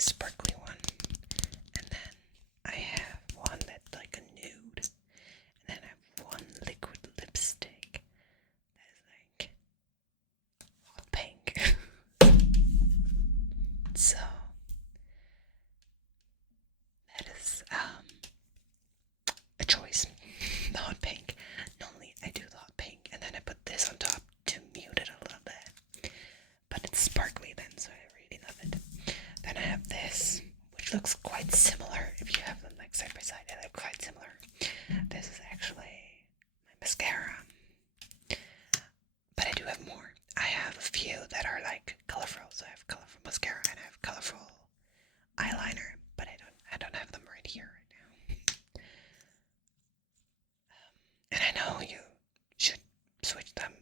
this sparkly one, and then I have one that's like a nude, and then I have one liquid lipstick that is like hot pink. So that is a choice. The hot pink. Normally I do the hot pink, and then I put this on top to mute it a little bit. But it's sparkly then, so I really love it. Then I have this, which looks quite similar. If you have them like side by side, they look quite similar. This is actually my mascara. But I do have more. I have a few that are like colorful. So I have colorful mascara and I have colorful eyeliner, but I don't have them right here right now. And I know you should switch them,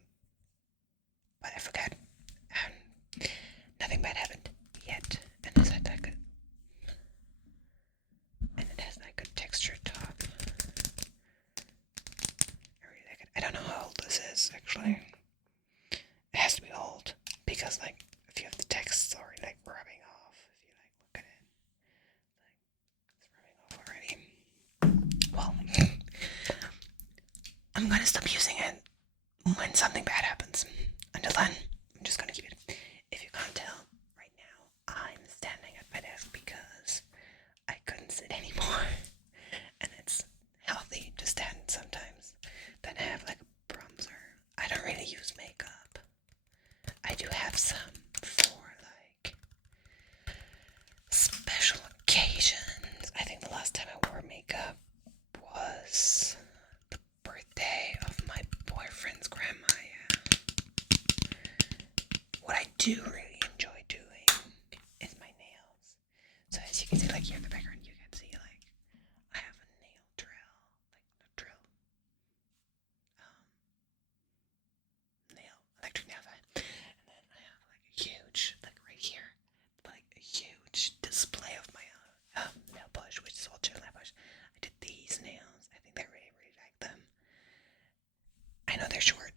but I forgot. Nothing bad happened yet, and it has like a textured top. I really like it. I don't know how old this is actually. It has to be old because like a few of the texts are like rubbing off. If you like look at it, like it's rubbing off already. Well, I'm gonna stop using it when something bad happens. Until then, I'm just gonna keep it. If you can't tell, right now I'm standing at my desk because I couldn't sit anymore. And it's healthy to stand sometimes. Then I have like a bronzer. I don't really use makeup. I do have some for like special occasions. I think the last time I wore makeup was the birthday of my boyfriend's grandma. What I do really enjoy doing is my nails. So as you can see, like here in the background, you can see like I have a nail drill, nail, electric nail gun, and then I have like a huge, like right here, like a huge display of my nail polish, which is all gel nail polish. I did these nails. I think I really, really like them. I know they're short,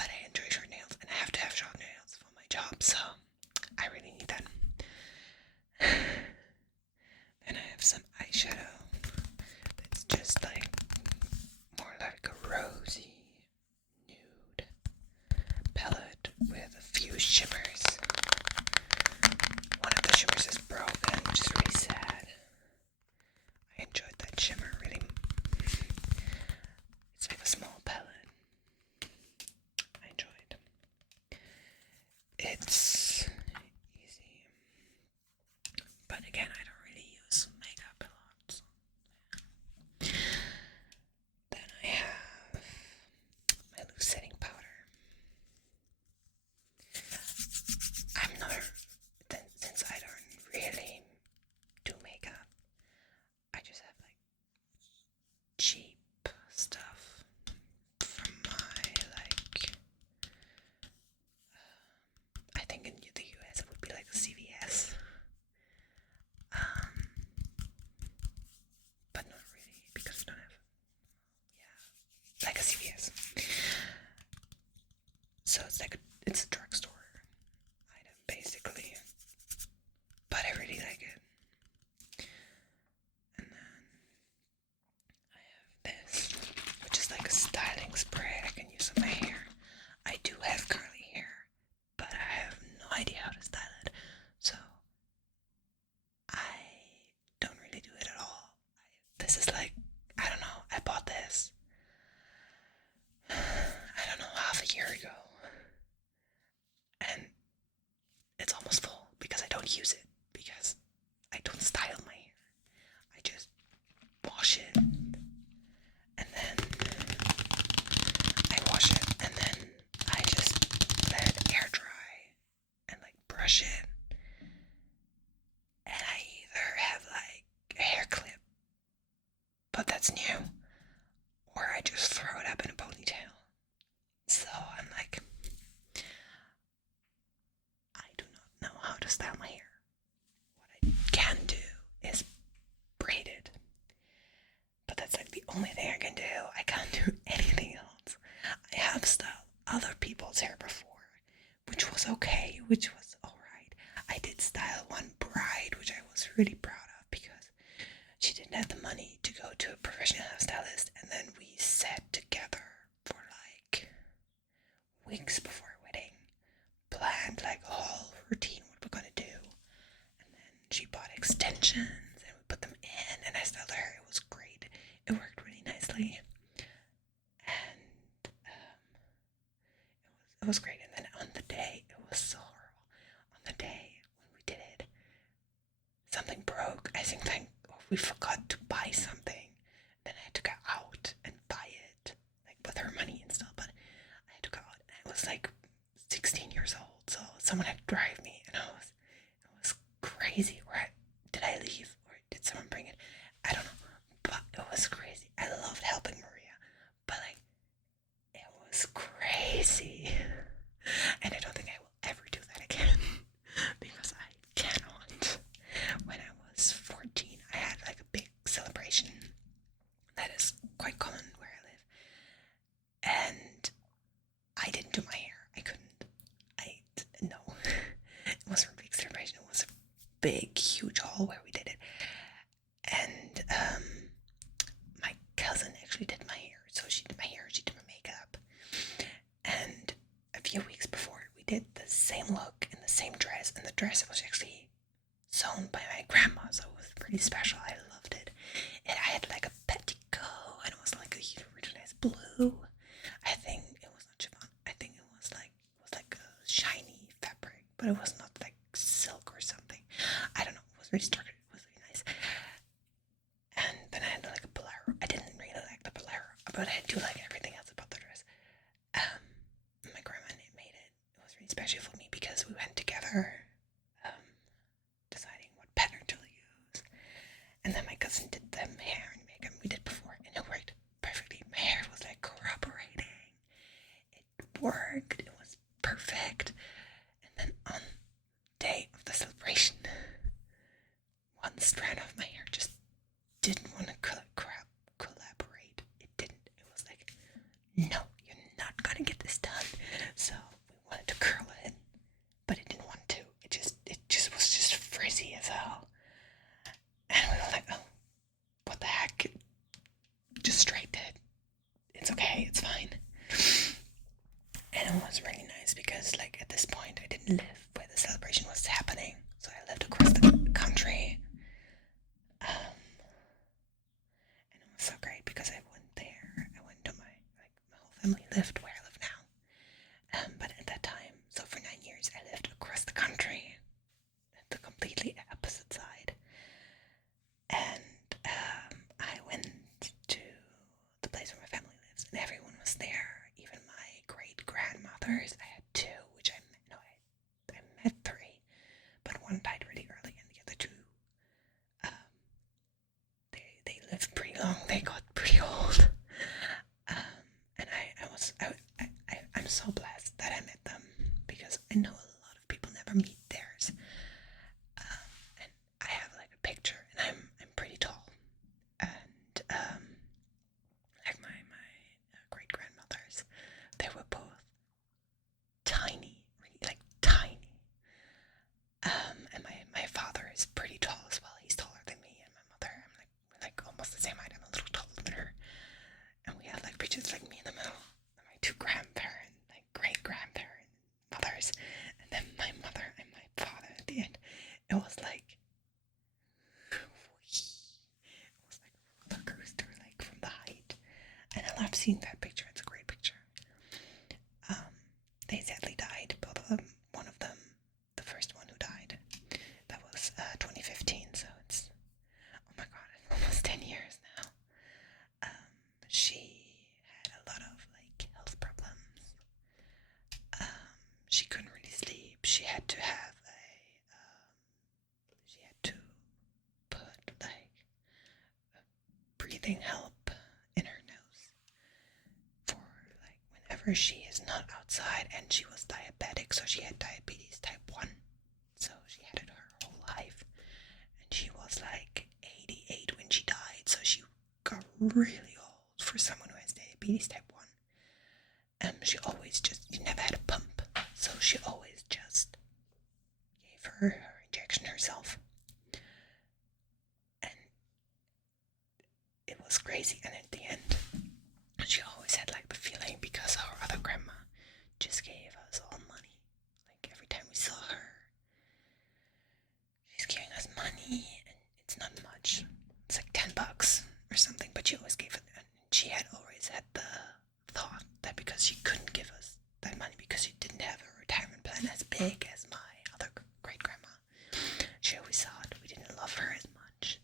but I enjoy short nails, and I have to have short nails for my job, so I really need that. Then I have some eyeshadow that's just like more like a rosy nude palette with a few shimmers. One of the shimmers is broken, which is really sad. I enjoyed that shimmer really. It's like a small palette. I enjoyed. It's easy. But again, I don't really use makeup a lot. So. Then I have my loose setting powder. I'm not, since I don't really do makeup, I just have like cheap stuff from my like, I think in the US it would be like a CVS. But not really because we don't have, like a CVS. So it's like it's a drugstore item basically, but I really like it. And then I have this, which is like a styling spray I can use on my hair. I do have curly hair, but I have no idea how to style it, so I don't really do it at all. This is like, I don't know, I bought this, I don't know, half a year ago. And it's almost full because I don't use it, because I don't style my hair. I just wash it, and then I wash it, and then I just let it air dry and like brush it. And I either have like a hair clip, but that's new, or I just throw it up in a ponytail. So I'm like, I do not know how to style my hair. What I can do is braid it, but that's like the only thing I can do. I can't do anything else. I have styled other people's hair before, which was okay, which was alright. I did style one bride, which I was really proud of, because she didn't have the money to go to a professional hairstylist, and then we sat together for like weeks before our wedding, planned like a whole routine, what we're gonna do, and then she bought extensions and we put them in, and I styled her hair. It was great. It worked really nicely, and it was great. And then on the day, it was so horrible. On the day when we did it, something broke. I think like we forgot to buy something. Then I had to go out and buy it, like with her money and stuff. But I had to go out, and I was like 16 years old, so someone had to drive me, and it was crazy. Or did I leave, or did someone bring it? I don't know, but it was crazy. I loved helping Maria, but like it was crazy, and I don't think I will ever do that again because I cannot. When I was 14, I had like a big celebration that is quite common where I live, and I didn't do my hair. I couldn't. No. It wasn't a big celebration. It was a big, huge hall where we did it, and my cousin actually did my hair. So she did my hair, she did my makeup, and a few weeks before we did the same look in the same dress, and the dress was actually sewn by my grandma, so it was pretty special. I loved it. And I had like a petticoat, and it was like a really nice blue. I think it was not chiffon. I think it was like a shiny fabric, but it was not like silk or something. I don't know. It was really structured. It was really nice. And then I had like a bolero. I didn't really like the bolero, but I do like everything else about the dress. My grandma made it. It was really special for me because we went together, deciding what pattern to use. And then my cousin did the hair and makeup we did before, and it worked perfectly. My hair was like cooperating. It worked. It was perfect. And then on the day of the celebration, one strand of my hair just didn't want to collaborate. It didn't. It was like, no, you're not gonna get this done. So we wanted to curl it, but it didn't want to. It just was just frizzy as hell. And we were like, oh, what the heck? Just straighten it. It's okay, it's fine. And it was really nice because like at this point I didn't live where the celebration was happening. So I lived across the country. And it was so great because I went there. I went to my whole family lived where I live now. But at that time, so for 9 years I lived across the country, at the completely opposite side. And I went to the place where my family lives, and everyone was there. Even my great grandmothers. I had two, which I met three, but one died really early, and the other two, they lived pretty long. They got pretty old, and I'm so blessed that I met them, because I know a lot of people never meet theirs. And I have like a picture, and I'm pretty tall, and like my great grandmothers, they were both tiny, really like tiny. And my father is pretty tall as well. He's taller than me, and my mother, we're like almost the same height. I'm a little taller than her, and we had like pictures like me in the middle, and my two grandparents, like great grandparent mothers, and then my mother and my father at the end. It was like a roller coaster, like from the height. And I love seeing that picture. It's a great picture. They sadly died, both of them. One of them, the first one who died, that was 2015, so it's, oh my god, it's almost 10 years now. She had a lot of like health problems. She couldn't really sleep. She had to have she had to put like breathing help in her nose for like whenever she is not outside, and she was diabetic, so she had diabetes type 1, so she had it her whole life, and she was like 88 when she died, so she got really old for someone who has diabetes type 1. She always she never had a pump, so she always just gave her injection herself. crazy. And in the end, she always had like the feeling, because our other grandma just gave us all money. Like every time we saw her, she's giving us money, and it's not much. It's like $10 or something, but she always gave it. And she had always had the thought that because she couldn't give us that money because she didn't have a retirement plan as big as my other great grandma, she always thought we didn't love her as much,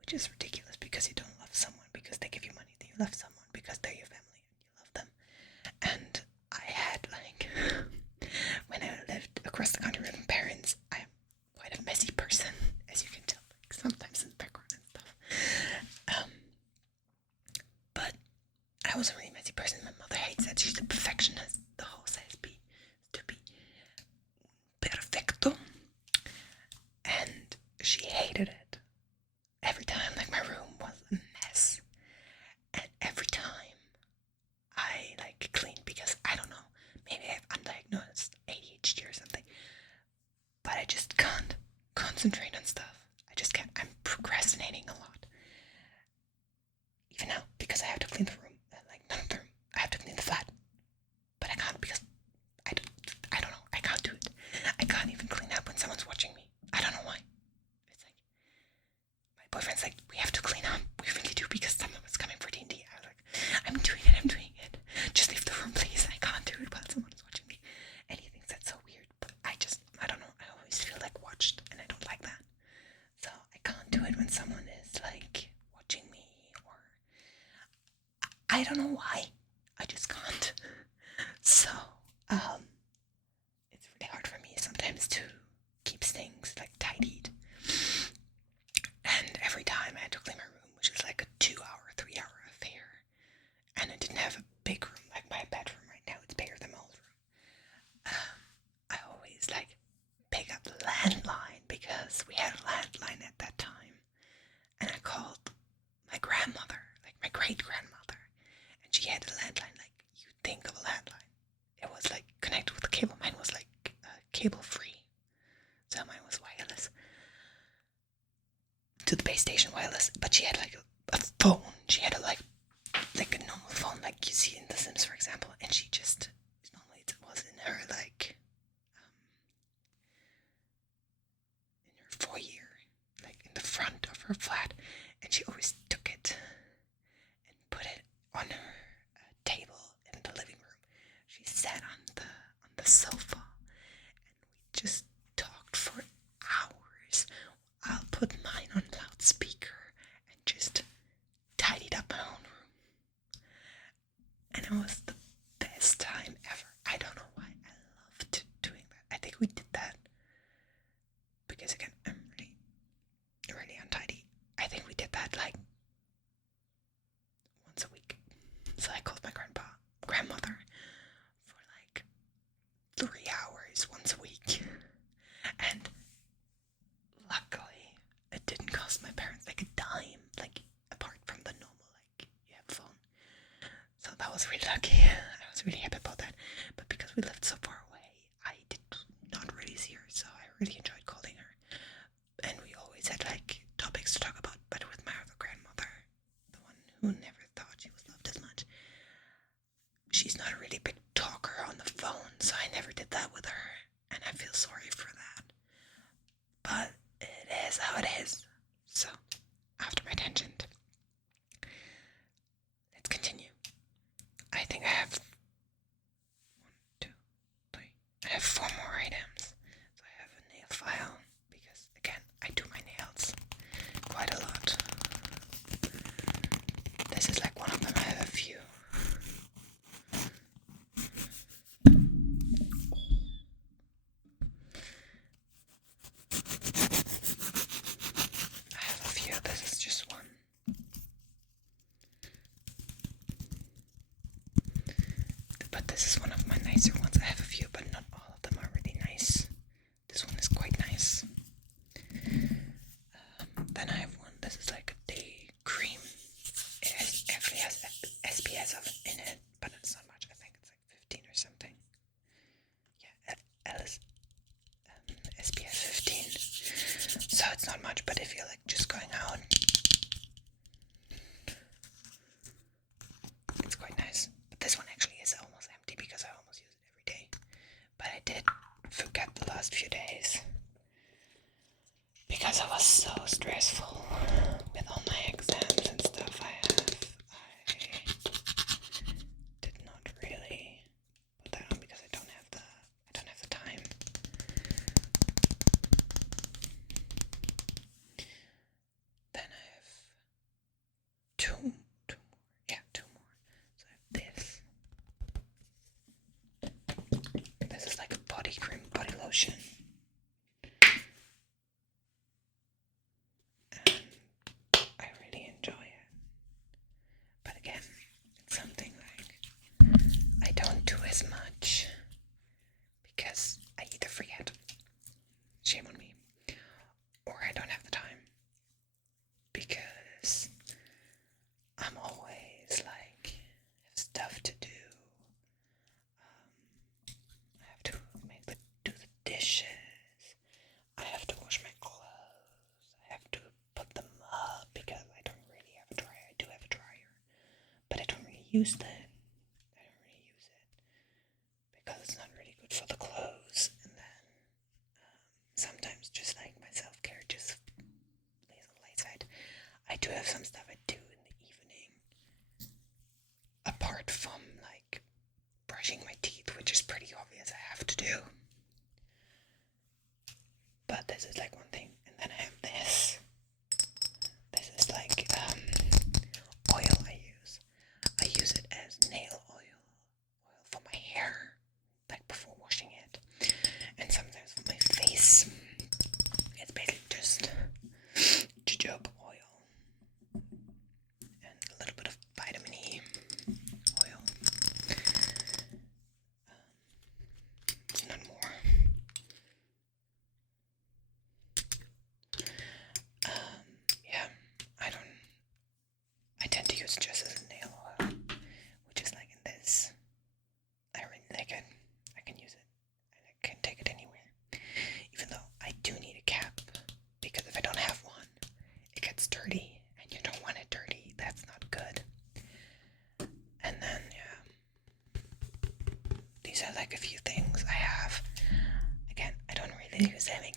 which is ridiculous, because you don't love someone because they give you money. You love someone because they're your family and you love them. And I had like when I lived across the country with my parents, I'm quite a messy person, as you can tell, like sometimes in the background and stuff. But I was a really messy person. My mother hates that. She's a perfectionist. The whole says to be perfecto, and she hated it. Every time, like, my room was a mess, and every time I like cleaned, because I don't know, maybe I have undiagnosed ADHD or something, but I just can't concentrate on stuff. I just can't. I'm procrastinating a lot. Even now, because I have to clean the room, like not the room, I have to clean the flat, but I can't because I don't know. I can't do it. I can't even clean up when someone's watching me. I don't know why. It's like my boyfriend's like, we have to clean up. We really do, because someone was coming for D&D. I was like, I'm doing it. Just leave the room, please. I can't do it while someone is watching me. And he thinks that's so weird, but I don't know. I always feel like watched, and I don't like that. So I can't do it when someone is like watching me, or I don't know why. I just can't. So, it's really hard for me sometimes to keep things like tidied. And every time I had to clean my room, which is like a 2-hour, 3-hour affair, and I didn't have a big room like my bedroom right now. It's bigger than my old room. I always like pick up the landline, because we had a landline at that time, and I called my grandmother, like my great grandmother, and she had a landline like you think of a landline. It was like connected with the cable. Mine was like cable free, so mine was wireless to the base station, wireless. But she had like a phone. She had like a normal phone, like you see in The Sims, for example. And she just normally it was in her like in her foyer, like in the front of her flat, and she always took it and put it on her table in the living room. She sat on the sofa, and we just talked for hours. I'll put mine on loudspeaker and just tidied up my own room, and it was the best time ever. I don't know why I loved doing that. I think we did that because, again, I'm really untidy. I think we did that like once a week. So I called my grandmother for like 3 hours once a week, and luckily it didn't cost my parents like a dime, like apart from the normal like you have a phone. So that was really lucky. I was really happy about that. But because we lived so far away, I did not really see her, so I really enjoyed calling her. And we always had like topics to talk about. But with my other grandmother, the one who never thought she was loved as much, she's not a really big talker on the phone, so I never did that with her, and I feel sorry for that. But it is how it is. So, after my tangent, let's continue. I think I have 1, 2, 3. I have 4 more items. So I have a nail file, because again, I do my nails quite a lot. This is like one of them. I have a few. This is just one. But this is one of my nicer ones. I have a few, but not all of them are really nice. This one is quite nice. Then I have one. This is like a day cream. It actually has SPS in it, but it's not much. I think it's like 15 or something. Yeah, SPS 15. So it's not much, but if you're like just going out, because it was so stressful with all my exams and stuff I did not really put that on because I don't have the time. Then I have two more. So I have this. This is like a body cream, body lotion. And I really enjoy it. But again, it's something like I don't do as much because I either forget, shame on me, or I don't have the time because I'm always like have stuff to do. I have to do the dishes. I have to wash my clothes. I have to put them up because I don't really have a dryer. I do have a dryer, but I don't really use that. I don't really use it because it's not really good for the clothes. And then sometimes just like my self-care just lays on the light side. I do have some stuff I do in the evening apart from like brushing my teeth, which is pretty obvious I have to do. But this is like one thing. And then I have this. This is like oil I use. I use it as nail oil for my hair, like before washing it. And sometimes for my face. It's basically just jojoba oil and a little bit of vitamin E oil. None more. Yeah, I tend to use just as a nail oil, which is like in this. I really like it. I can use it and I can take it anywhere. Even though I do need a cap, because if I don't have one, it gets dirty and you don't want it dirty. That's not good. And then, yeah, these are like a few things I have. Again, I don't really use any